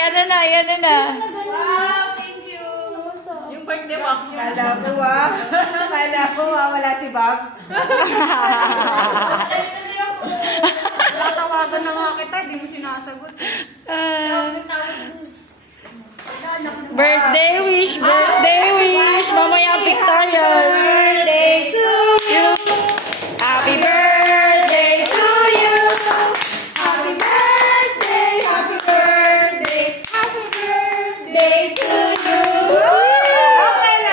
ano na, yan na. Wow, thank you. Yung birthday mo. Kala ko wala si Babs. Tatawagan na nga kita, di mo sinasagot. Birthday wish, birthday wish. Mamaya pictorial.